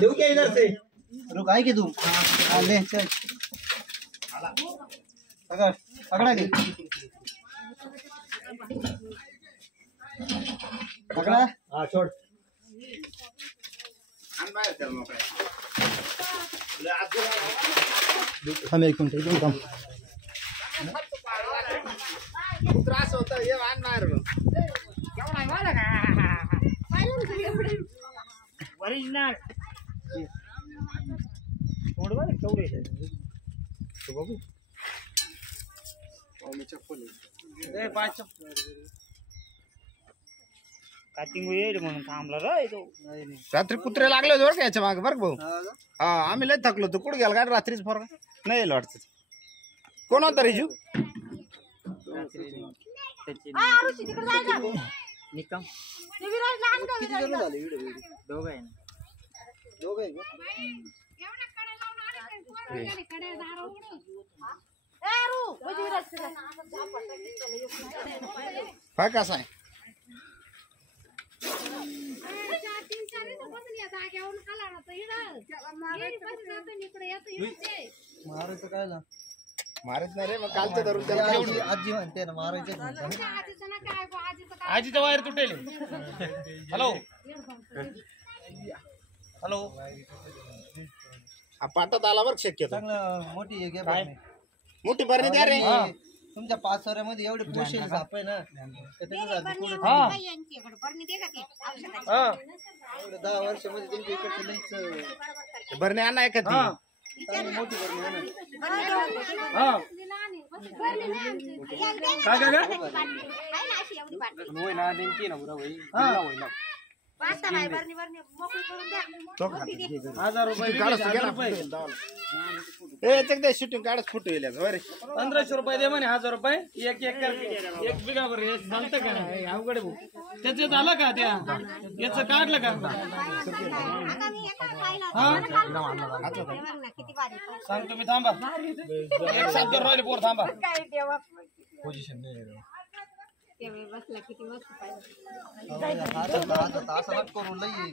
देऊ क्या इधर से रुक आए कि तू ले चल पकड़ पकड़ा नहीं पकड़ा हाँ छोड़ हम एक मिनट एकदम कम त्रास होता ये वाहन मार केवढा मारा का ओरिजिनल कोण बरं केवढे तो बघू मी चप्पल ए पाय चप्पल काटिंग येईल म्हणून थांबला रे तो रात्री कुत्रे लागले होते बरं का याच्या मागे बरं भाऊ हा आम्ही लय थकलो होतो कुठे गेला का रात्रीच फरक नाही येईल वाटतं कोण होता रेजू निकम दोघ आहे काय कसा आहे मारायचं काय ना मारत नाही रे मग कालचं धरून त्याला आजी म्हणते ना मारायचं आजीचा वायर तुटेल हॅलो हॅलो हा पाटात आला बरं शक्यतो चांगलं मोठी घे मोठी भरणी द्या रे तुमच्या 5 सऱ्यामध्ये एवढे पोषण साप आहे ना एवढे 10 वर्षामध्ये तुमच्या इकडचे लईच भरणी आणा एखादी मोठी भरणी शूटिंग काढच फुट येईल 1500 रुपये दे म्हणे 1000 रुपये एक बिघा बरं चालतं का नाही अवघड भाऊ त्याचं झालं का त्या याचं काढलं का सांगतो मी थांबा एक साथ राहिले पोर थांबा पोझिशन नाही बसला किती मस्त पाहिजे असं करून लई